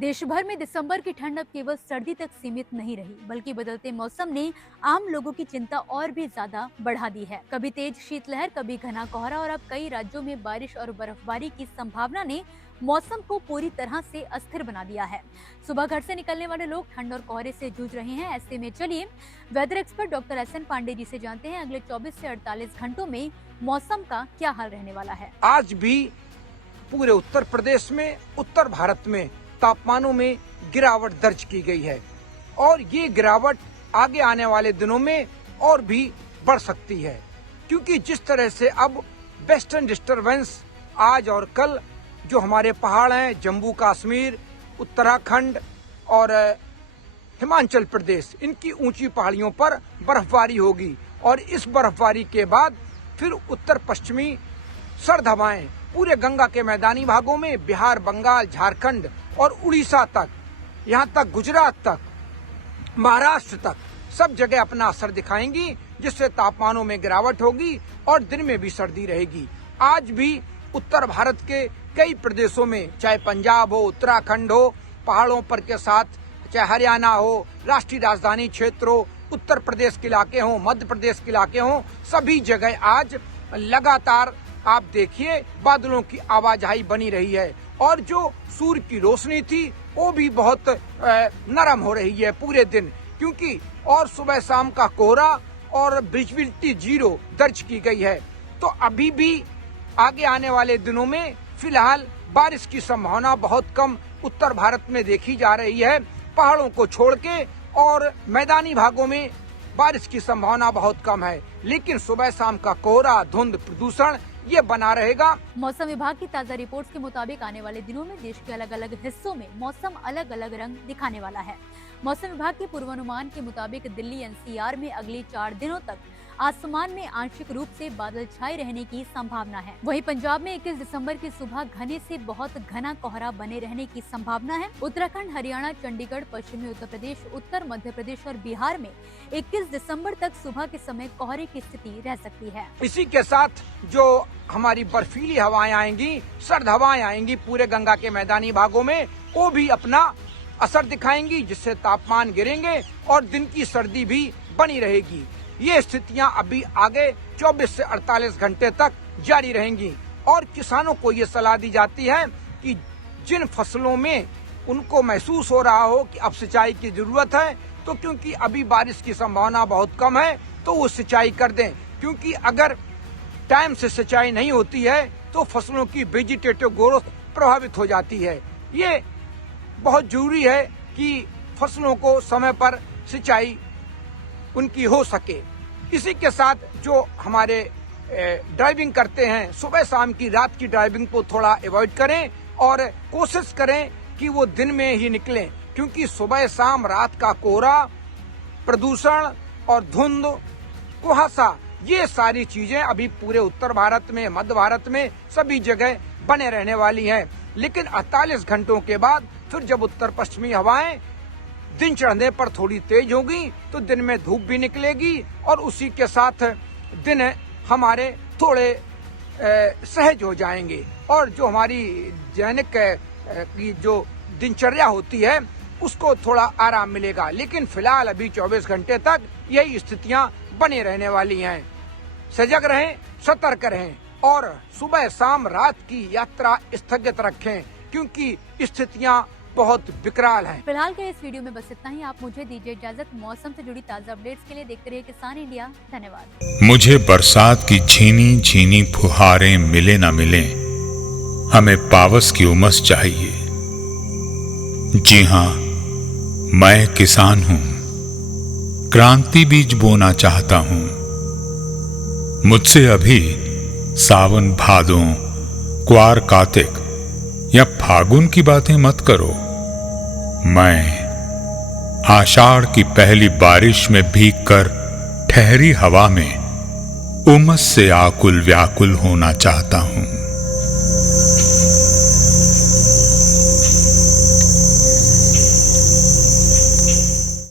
देश भर में दिसंबर की ठंड अब केवल सर्दी तक सीमित नहीं रही, बल्कि बदलते मौसम ने आम लोगों की चिंता और भी ज्यादा बढ़ा दी है। कभी तेज शीतलहर, कभी घना कोहरा और अब कई राज्यों में बारिश और बर्फबारी की संभावना ने मौसम को पूरी तरह से अस्थिर बना दिया है। सुबह घर से निकलने वाले लोग ठंड और कोहरे से जूझ रहे हैं। ऐसे में चलिए weather expert doctor S N. Pandey ji से जानते हैं अगले 24 से 48 घंटों में मौसम का क्या हाल रहने वाला है। आज भी पूरे उत्तर प्रदेश में, उत्तर भारत में तापमानों में गिरावट दर्ज की गई है और ये गिरावट आगे आने वाले दिनों में और भी बढ़ सकती है, क्योंकि जिस तरह से अब वेस्टर्न डिस्टरबेंस आज और कल जो हमारे पहाड़ हैं, जम्मू कश्मीर, उत्तराखंड और हिमाचल प्रदेश, इनकी ऊंची पहाड़ियों पर बर्फबारी होगी और इस बर्फबारी के बाद फिर उत्तर पश्चिमी सर्द हवाएं पूरे गंगा के मैदानी भागों में, बिहार, बंगाल, झारखंड और उड़ीसा तक, यहाँ तक गुजरात तक, महाराष्ट्र तक सब जगह अपना असर दिखाएंगी, जिससे तापमानों में गिरावट होगी और दिन में भी सर्दी रहेगी। आज भी उत्तर भारत के कई प्रदेशों में, चाहे पंजाब हो, उत्तराखंड हो, पहाड़ों पर के साथ, चाहे हरियाणा हो, राष्ट्रीय राजधानी क्षेत्र हो, उत्तर प्रदेश के इलाके हो, मध्य प्रदेश के इलाके हो, सभी जगह आज लगातार आप देखिए बादलों की आवाजाही बनी रही है और जो सूर्य की रोशनी थी वो भी बहुत नरम हो रही है पूरे दिन, क्योंकि और सुबह शाम का कोहरा और विजिबिलिटी 0 दर्ज की गई है। तो अभी भी आगे आने वाले दिनों में फिलहाल बारिश की संभावना बहुत कम उत्तर भारत में देखी जा रही है। पहाड़ों को छोड़ के और मैदानी भागों में बारिश की संभावना बहुत कम है, लेकिन सुबह शाम का कोहरा, धुंध, प्रदूषण ये बना रहेगा। मौसम विभाग की ताजा रिपोर्ट्स के मुताबिक आने वाले दिनों में देश के अलग अलग हिस्सों में मौसम अलग अलग रंग दिखाने वाला है। मौसम विभाग के पूर्वानुमान के मुताबिक दिल्ली एनसीआर में अगले 4 दिनों तक आसमान में आंशिक रूप से बादल छाए रहने की संभावना है। वहीं पंजाब में 21 दिसंबर की सुबह घने से बहुत घना कोहरा बने रहने की संभावना है। उत्तराखंड, हरियाणा, चंडीगढ़, पश्चिमी उत्तर प्रदेश, उत्तर मध्य प्रदेश और बिहार में 21 दिसंबर तक सुबह के समय कोहरे की स्थिति रह सकती है। इसी के साथ जो हमारी बर्फीली हवाएं आएंगी, सर्द हवाएं आएंगी पूरे गंगा के मैदानी भागों में, वो भी अपना असर दिखाएंगी, जिससे तापमान गिरेंगे और दिन की सर्दी भी बनी रहेगी। ये स्थितियां अभी आगे 24 से 48 घंटे तक जारी रहेंगी और किसानों को ये सलाह दी जाती है कि जिन फसलों में उनको महसूस हो रहा हो कि अब सिंचाई की जरूरत है, तो क्योंकि अभी बारिश की संभावना बहुत कम है, तो वो सिंचाई कर दें, क्योंकि अगर टाइम से सिंचाई नहीं होती है तो फसलों की वेजिटेटिव ग्रोथ प्रभावित हो जाती है। ये बहुत जरूरी है कि फसलों को समय पर सिंचाई उनकी हो सके। इसी के साथ जो हमारे ड्राइविंग करते हैं, सुबह शाम की, रात की ड्राइविंग को थोड़ा अवॉइड करें और कोशिश करें कि वो दिन में ही निकलें, क्योंकि सुबह शाम, रात का कोहरा, प्रदूषण और धुंध, कुहासा, ये सारी चीजें अभी पूरे उत्तर भारत में, मध्य भारत में सभी जगह बने रहने वाली हैं। लेकिन 48 घंटों के बाद फिर जब उत्तर पश्चिमी हवाएं दिन चढ़ने पर थोड़ी तेज होगी तो दिन में धूप भी निकलेगी और उसी के साथ दिन हमारे थोड़े सहज हो जाएंगे और जो हमारी दैनिक की जो दिनचर्या होती है उसको थोड़ा आराम मिलेगा। लेकिन फिलहाल अभी 24 घंटे तक यही स्थितियां बनी रहने वाली हैं। सजग रहें, सतर्क रहें और सुबह शाम रात की यात्रा स्थगित रखें, क्योंकि स्थितियां बहुत विकराल हैं। फिलहाल के इस वीडियो में बस इतना ही। आप मुझे दीजिए इजाजत। मौसम से जुड़ी ताजा अपडेट्स के लिए देखते रहिए किसान इंडिया। धन्यवाद। मुझे बरसात की झीनी झीनी फुहारें मिले ना मिले, हमें पावस की उमस चाहिए। जी हाँ, मैं किसान हूं, क्रांति बीज बोना चाहता हूं। मुझसे अभी सावन, भादों, क्वार, कार्तिक या फागुन की बातें मत करो। मैं आषाढ़ की पहली बारिश में भीगकर ठहरी हवा में उमस से आकुल व्याकुल होना चाहता हूं।